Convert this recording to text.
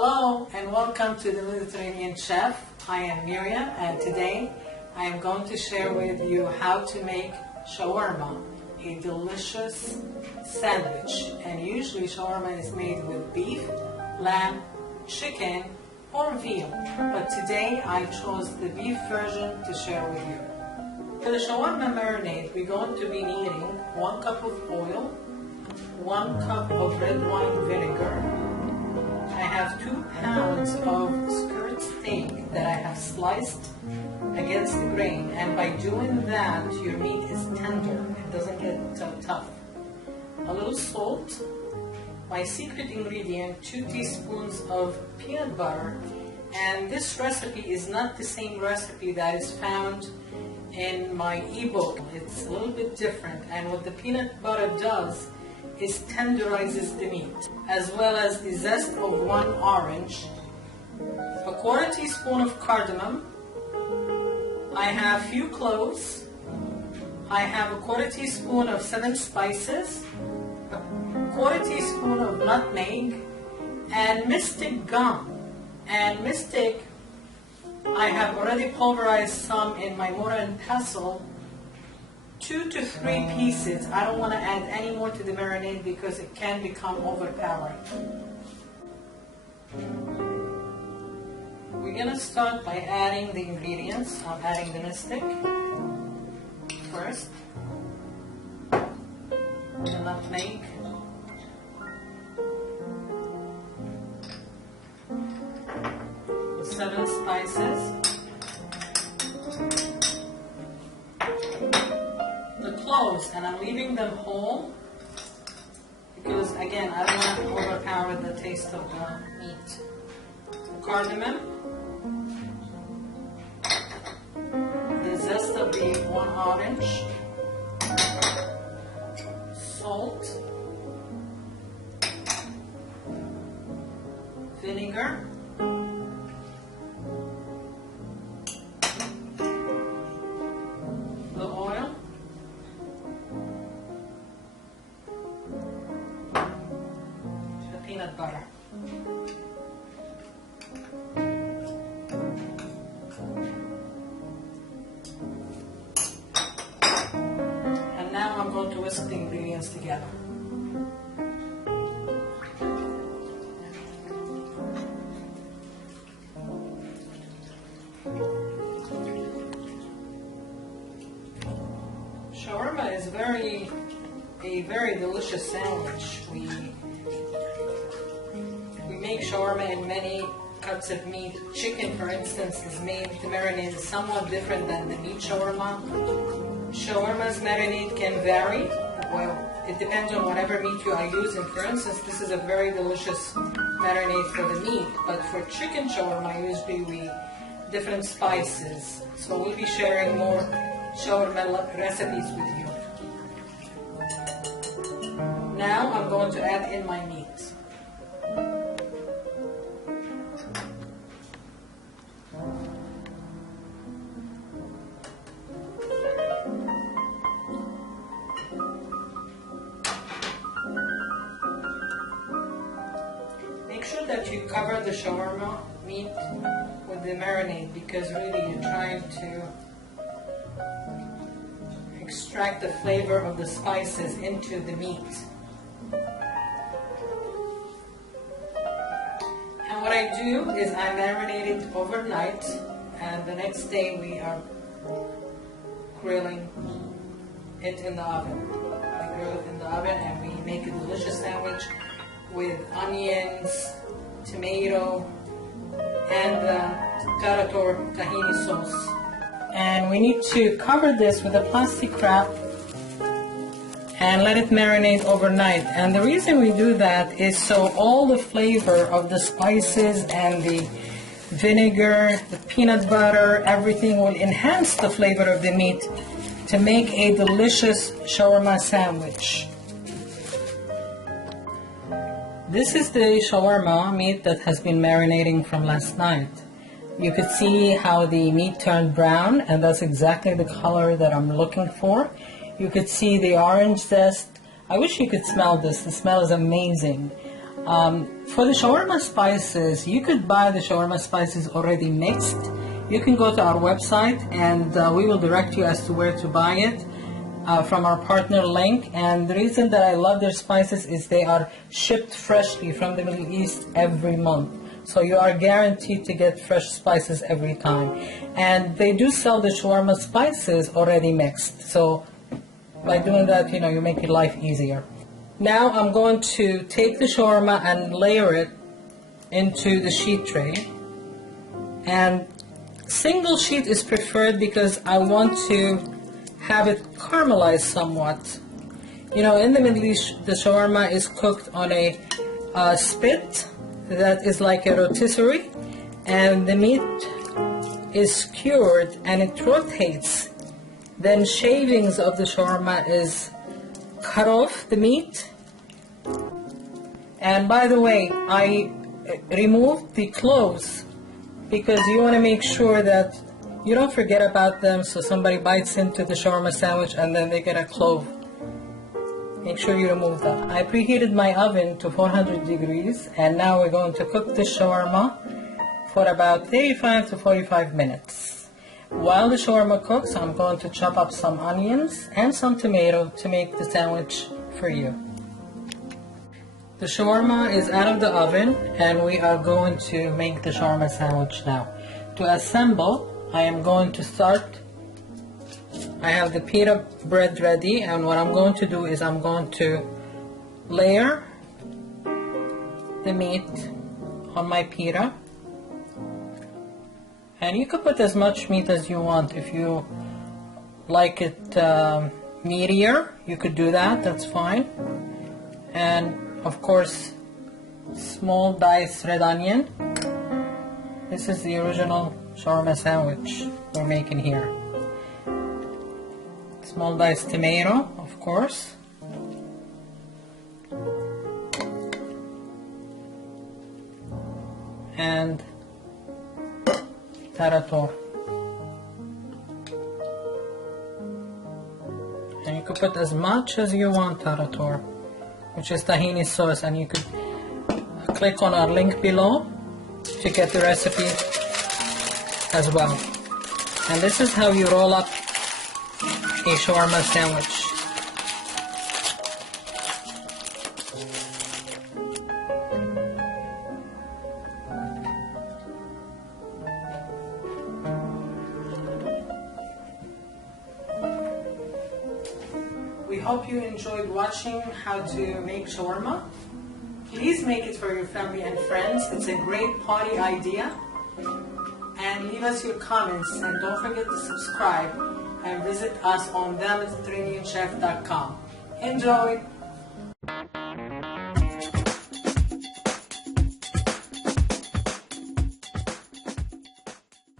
Hello and welcome to the Mediterranean Chef. I am Miriam and today I am going to share with you how to make shawarma, a delicious sandwich. And usually shawarma is made with beef, lamb, chicken or veal. But today I chose the beef version to share with you. For the shawarma marinade, we're going to be needing 1 cup of oil, 1 cup of red wine vinegar. I have 2 pounds of skirt steak that I have sliced against the grain, and by doing that your meat is tender, it doesn't get tough. A little salt, my secret ingredient, 2 teaspoons of peanut butter, and this recipe is not the same recipe that is found in my ebook. It's a little bit different, and what the peanut butter does is tenderizes the meat, as well as the zest of 1 orange, a 1/4 teaspoon of cardamom, I have few cloves, I have a 1/4 teaspoon of 7 spices, a 1/4 teaspoon of nutmeg, and mystic gum. And mystic, I have already pulverized some in my mortar and pestle, 2 to 3 pieces. I don't want to add any more to the marinade because it can become overpowering. We're going to start by adding the ingredients. I'm adding the mystic first, the nutmeg, the 7 spices, cloves, and I'm leaving them whole because again I don't want to overpower the taste of the meat. Cardamom, the zest of the 1 orange, salt, vinegar, the oil, peanut butter. And now I'm going to whisk the ingredients together. Shawarma is a very delicious sandwich. We make shawarma in many cuts of meat. Chicken, for instance, is made, the marinade is somewhat different than the meat shawarma. Shawarma's marinade can vary. Well, it depends on whatever meat you are using. For instance, this is a very delicious marinade for the meat, but for chicken shawarma, usually we different spices. So we'll be sharing more shawarma recipes with you. Now I'm going to add in my meat. Make sure that you cover the shawarma meat with the marinade because really you're trying to extract the flavor of the spices into the meat. And what I do is I marinate it overnight, and the next day we are grilling it in the oven. We grill it in the oven and we make a delicious sandwich with onions, tomato, and tarator tahini sauce. And we need to cover this with a plastic wrap and let it marinate overnight. And the reason we do that is so all the flavor of the spices and the vinegar, the peanut butter, everything will enhance the flavor of the meat to make a delicious shawarma sandwich. This is the shawarma meat that has been marinating from last night. You could see how the meat turned brown, and that's exactly the color that I'm looking for. You could see the orange zest. I wish you could smell this. The smell is amazing. For the shawarma spices, you could buy the shawarma spices already mixed. You can go to our website and we will direct you as to where to buy it from our partner link. And the reason that I love their spices is they are shipped freshly from the Middle East every month. So you are guaranteed to get fresh spices every time. And they do sell the shawarma spices already mixed. So by doing that, you make your life easier. Now I'm going to take the shawarma and layer it into the sheet tray. And single sheet is preferred because I want to have it caramelized somewhat. In the Middle East, the shawarma is cooked on a spit that is like a rotisserie, and the meat is skewered and it rotates. Then shavings of the shawarma is cut off the meat. And by the way, I removed the cloves because you want to make sure that you don't forget about them, so somebody bites into the shawarma sandwich and then they get a clove. Make sure you remove that. I preheated my oven to 400 degrees, and now we're going to cook the shawarma for about 35 to 45 minutes. While the shawarma cooks, I'm going to chop up some onions and some tomato to make the sandwich for you. The shawarma is out of the oven, and we are going to make the shawarma sandwich now. To assemble, I am going to start. I have the pita bread ready, and what I'm going to do is I'm going to layer the meat on my pita. And you could put as much meat as you want. If you like it meatier, you could do that, that's fine. And of course, small diced red onion. This is the original shawarma sandwich we're making here. Small diced tomato, of course. And tarator. And you could put as much as you want tarator, which is tahini sauce, and you could click on our link below to get the recipe as well. And this is how you roll up a shawarma sandwich. We hope you enjoyed watching how to make shawarma. Please make it for your family and friends. It's a great party idea. And leave us your comments, and don't forget to subscribe and visit us on themediterraneanchef.com. Enjoy!